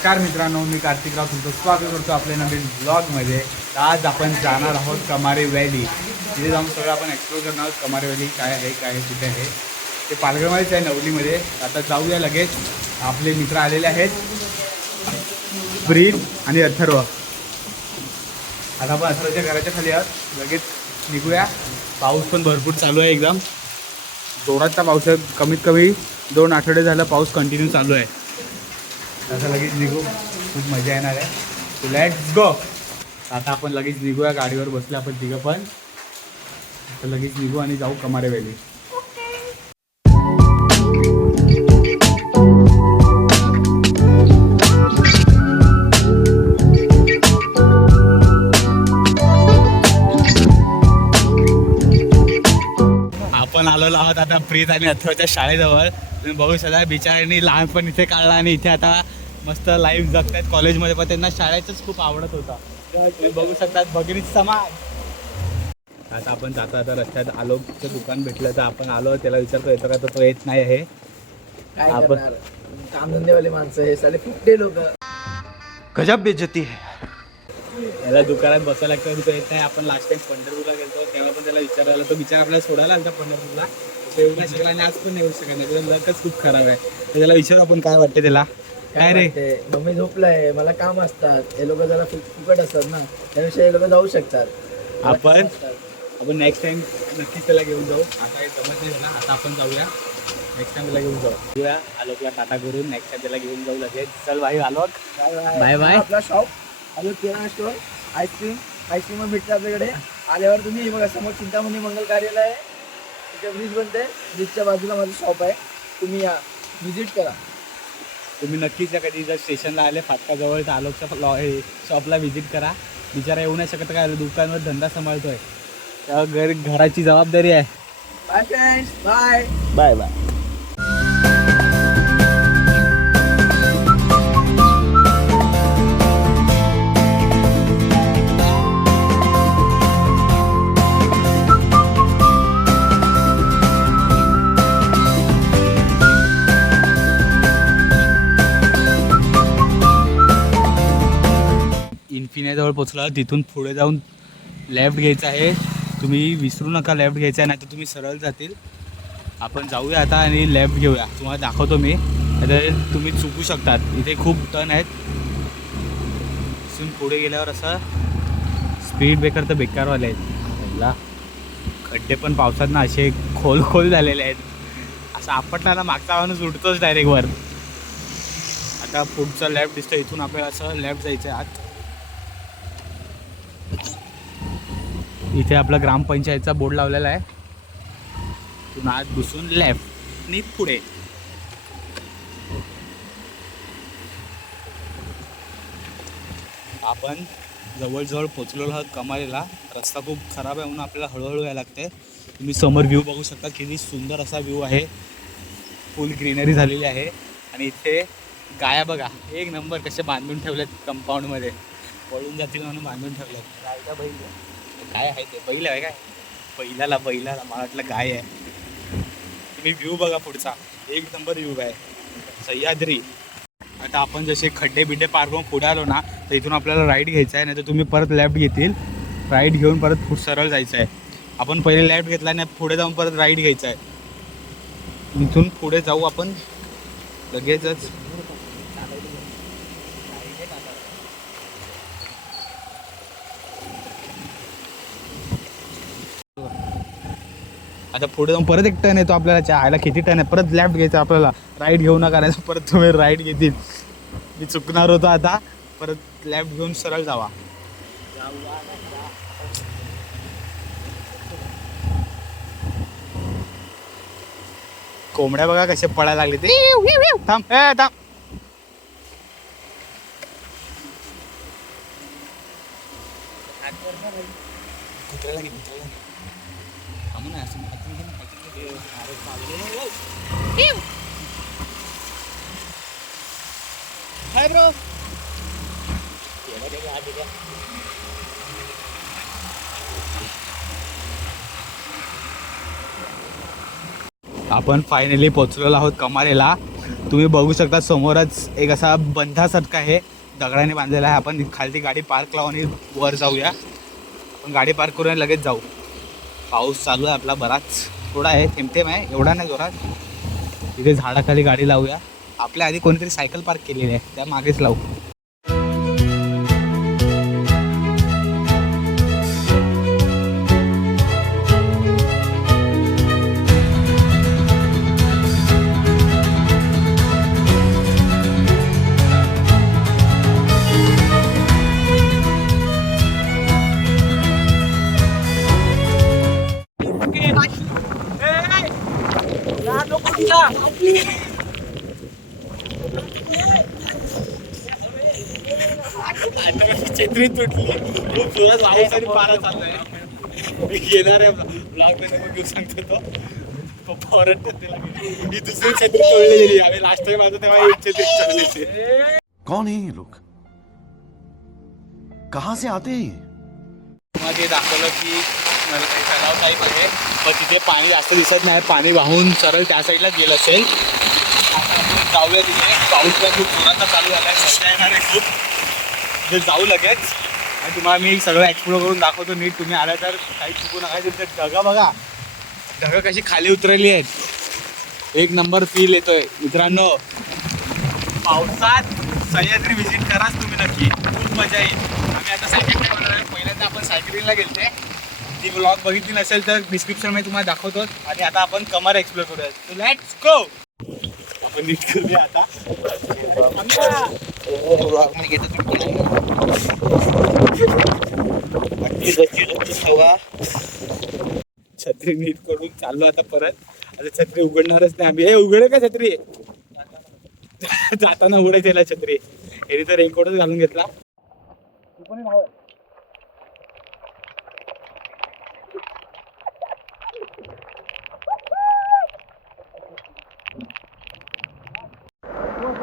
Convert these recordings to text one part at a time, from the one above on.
नमस्कार मित्रांनो, मी कार्तिकराव तुमचं स्वागत करतो आपल्या नवीन ब्लॉगमध्ये. आज आपण जाणार आहोत कमारे व्हॅली. तिथे जाऊन सगळं आपण एक्सप्लोर करणार आहोत. कमारे व्हॅली काय आहे, कुठे आहे. ते पालघरमध्येच आहे, नवलीमध्ये. आता जाऊया लगेच. आपले मित्र आलेले आहेत, प्रीत आणि अथर्व. आता आपण अथर्वच्या घराच्या खाली आहोत, लगेच निघूया. पाऊस पण भरपूर चालू आहे, एकदम जोराचा पाऊस आहे. कमीत कमी 2 आठवडे झालं पाऊस कंटिन्यू चालू आहे. आता लगेच निघू, खूप मजा येणार आहे. So let's go. आता आपण लगेच निघूया, गाडीवर बसले आपण तिघं पण. आता लगेच निघू आणि जाऊ कमारे व्हॅली. आपण आलेलो आहोत आता प्रीत आणि अथर्वच्या शाळेजवळ. तुम्ही बघू शकता, बिचाऱ्यांनी लहानपण इथे काढला आणि इथे आता मस्त लाईफ जगतात कॉलेजमध्ये. पण त्यांना शाळेचंच खूप आवडत होता. तुम्ही बघू शकतात, भगिनी समाज. आता आपण जाता आता रस्त्यात आलोकचं दुकान भेटलं तर आपण आलो, त्याला विचारतो येतो का, तर तो येत नाही आहे. काय करणार, कामधंदेवाले माणसं हे साले फुकटे लोक. गजब बेइज्जती आहे. याला दुकानात बसायला लागतं, तो येत नाही. आपण लास्ट टाइम पंढरपूरला गेलो तेव्हा पण त्याला विचारायला, तो विचार आपल्याला सोडायला आला पंढरपूरला. तो येऊ नाही शकला आणि आज पण येऊ शकत नाही. त्याचा लकच खूप खराब आहे. तर त्याला विचारू आपण काय वाटते त्याला. काय रे, मम्मी झोपलाय, मला काम असतात. हे लोक जरा फुकट असतात ना, त्याविषयी हे लोक जाऊ शकतात. आपण नेक्स्ट टाइम नक्कीच त्याला घेऊन जाऊ. आता हे जमत नाही त्याला, आता आपण जाऊया. नेक्स्ट टाइम त्याला घेऊन जाऊ. आलोकला टाटा करून नेक्स्ट टाइम त्याला घेऊन जाऊ लगेच. चल भाई आलोक, बाय बाय. आपला शॉप आलोक किराणा स्टोर. आईस्क्रीम भेटते आपल्याकडे. आल्यावर तुम्ही बघा, समोर चिंतामणी मंगल कार्यालय आहे, तिथे ब्रिज बनते. ब्रिजच्या बाजूला माझं शॉप आहे. तुम्ही या, व्हिजिट करा. तुम्ही नक्कीच या कधी जर स्टेशनला आले फाटकाजवळ तर आलोकच्या शॉपला व्हिजिट करा. बिचारा येऊ नाही शकत, काय दुकानवर धंदा सांभाळतोय, त्या घराची जबाबदारी आहे. Bye friends, bye bye bye. इन्फिनियाजवळ पोचला. तिथून पुढे जाऊन लेफ्ट घ्यायचं आहे. तुम्ही विसरू नका लेफ्ट घ्यायचं आहे, नाही तर तुम्ही सरळ जातील. आपण जाऊया आता आणि लेफ्ट घेऊया. तुम्हाला दाखवतो मी, तर तुम्ही चुकू शकतात. इथे खूप टर्न आहेत. इथून पुढे गेल्यावर असं स्पीड ब्रेकर तर बेकारवाले आहेत. मला खड्डे पण पावसात ना असे खोल झालेले आहेत. असं आपटला मागचा माणूस उडतोच डायरेक्ट वर. आता पुढचा लेफ्ट दिसतो, इथून आपल्याला असं लेफ्ट जायचं आहे आत. इथे आपला ग्रामपंचायतचा बोर्ड लावलेला आहे. तिथून आत घुसून लेफ्ट आणि पुढे. आपण जवळजवळ पोचलेलो आहोत कमारेला. रस्ता खूप खराब आहे म्हणून आपल्याला हळूहळू यायला लागते. तुम्ही समोर व्ह्यू बघू शकता, किती सुंदर असा व्ह्यू आहे. फुल ग्रीनरी झालेली आहे. आणि इथे गाया बघा, एक नंबर कसे बांधून ठेवलेत कंपाऊंडमध्ये. पळून जातील म्हणून बांधून ठेवलेत. गायचा बैल काय आहे ते, बैल आहे काय, बैलाला मला वाटलं गाय आहे. तुम्ही व्ह्यू बघा पुढचा, एक नंबर व्ह्यू आहे सह्याद्री. आता आपण जसे खड्डे पार करून पुढे आलो ना, तर इथून आपल्याला राईट घ्यायचं आहे, नाही तर तुम्ही परत लेफ्ट घेतील. राईट घेऊन परत सरळ जायचं आहे. आपण पहिले लेफ्ट घेतला आणि पुढे जाऊन परत राईट घ्यायचं आहे. इथून पुढे जाऊ आपण लगेचच. आता पुढे जाऊन परत एक टर्न येतो आपल्याला. चायला किती टर्न आहे, परत लेफ्ट घ्यायचं आपल्याला. राईट घेऊ नका, नाही परत तुम्ही राईट घेतील. मी चुकणार होतो. आता परत लेफ्ट घेऊन सरळ जावा. कोंबड्या बघा कसे पळायला लागले ते. थांब थांब. Hi bro. आपण फायनली पोचलेलो आहोत कमारेला. तुम्ही बघू शकता समोरच एक असा बंधासारखा आहे, दगडाने बांधलेला आहे. आपण खाली गाडी पार्क लावून आणि वर जाऊया. आपण गाडी पार्क करून लगेच जाऊ. पाऊस चालू आहे आपला बराच, थोडा आहे, थेंब आहे, एवढा नाही जोरात. तिथे झाडाखाली गाडी लावूया. आपल्या आधी कोणीतरी सायकल पार्क केलेली आहे, त्या मागेच लावू. छत्री तुटली, खूप जोरात पाऊस आणि पारा चाललाय. मी घेणार आहे ब्लॉग मध्ये, मग सांगतो तो पप्पा ओरडतात त्याला. ही दुसरी छत्री तोडलेली. आम्ही लास्ट टाइम आलो तेव्हा एक छत्री चालली. कौन है ये लोग, कहाँ से आते हैं? तुम्हाला ते दाखवलं की मला काही तलाव टाईप आहे, पण तिथे पाणी जास्त दिसत नाही. पाणी वाहून सरळ त्या साईडला गेलं असेल. आता आपण जाऊया तिथे. पाऊस खूप जोराचा चालू झाला आहे, मजा येणार आहे खूप. तिथे जाऊ लगेच आणि तुम्हाला मी सगळं एक्सप्लोर करून दाखवतो नीट. तुम्ही आला तर काही चुकू नका. तिथे ढगं बघा, ढगं कशी खाली उतरली आहेत. एक नंबर फील येतोय मित्रांनो. पावसात सह्याद्री व्हिजिट कराच तुम्ही नक्की, खूप मजा येईल. आम्ही आता सेकंड टाइम आलो आहे. पहिल्यांदा आपण सायकलिंगला गेलते, ती ब्लॉग बघितली नसेल तर डिस्क्रिप्शनमध्ये तुम्हाला दाखवतो. आणि आता आपण कमर एक्सप्लोर करूया. So let's go. आपण नीट करूया आता. छत्री नीट करून चाललो आता परत. आता छत्री उघडणारच नाही आम्ही. हे उघड का छत्री? जाताना उघडायच याला छत्री. हे तर रेनकोटच घालून घेतला.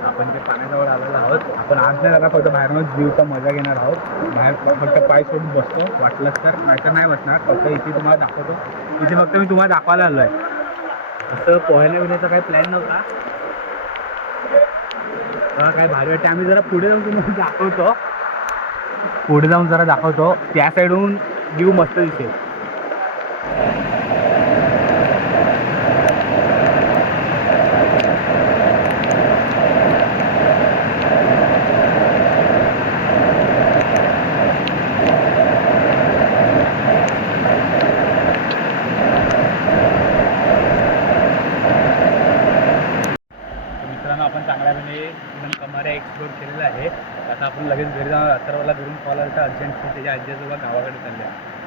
आपण ते पाण्याजवळ आलेलो आहोत. आपण आज नाही जाणार, फक्त बाहेरूनच व्ह्यूचा मजा घेणार आहोत. बाहेर फक्त पाय सोडून बसतो, वाटलंच तर, नाहीतर नाही बसणार. फक्त इथे तुम्हाला दाखवतो. इथे फक्त मी तुम्हाला दाखवायला आलो आहे. असं पोहायला विण्याचा काही प्लॅन नव्हता. काय भारी वाटते. आम्ही जरा पुढे जाऊन तुम्हाला दाखवतो. पुढे जाऊन जरा दाखवतो. त्या साईडहून व्ह्यू मस्त दिसेल. आपण चांगल्यापणे एकदम कमाऱ्या एक्सप्लोर केलेलं आहे. आता आपण लगेच घरी जाऊ. अथर्वला घरून कॉल आला तर अर्जंटली त्याच्या आजीआजोबा गावाकडे चालले.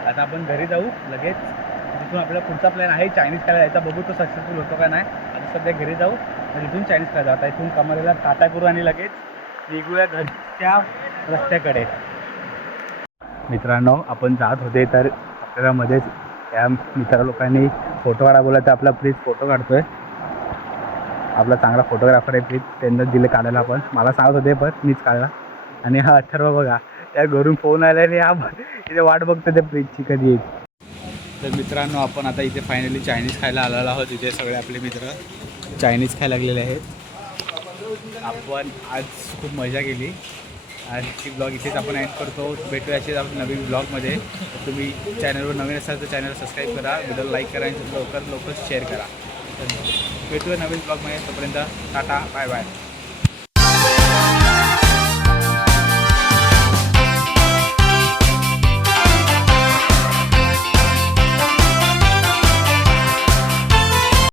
आता आपण घरी जाऊ लगेच. तिथून आपला पुढचा प्लॅन आहे चायनीज खायला जायचा. बघू तो सक्सेसफुल होतो का नाही. आता सध्या घरी जाऊ आणि तिथून चायनीज खायला जाऊ. आता इथून कमारेला टाटा करू आणि लगेच निघूया घरच्या रस्त्याकडे. मित्रांनो आपण जात होते तर आपल्याला मध्येच त्या मित्र लोकांनी फोटो काढा बोला तर आपला प्लीज फोटो काढतोय. आपला चांगला फोटोग्राफर आहे प्लीज, त्यांना दिले काढायला. आपण मला सांगत होते पण मीच काढला. आणि हा अथर्व बघा त्या घरून फोन आला आणि हा इथे वाट बघतो त्या प्लीजची कधी येईल. तर मित्रांनो आपण आता इथे फायनली चायनीज खायला आलेलो आहोत. इथे सगळे आपले मित्र चायनीज खायला लागलेले आहेत. आपण आज खूप मजा केली. आजची ब्लॉग इथेच आपण एंड करतो. भेटूया असेच आपण नवीन ब्लॉगमध्ये. तुम्ही चॅनलवर नवीन असाल तर चॅनल सबस्क्राईब करा, व्हिडिओ लाईक करा आणि लवकर शेअर करा. भेटूया नवीन ब्लॉगमध्ये. तोपर्यंत टाटा, बाय बाय.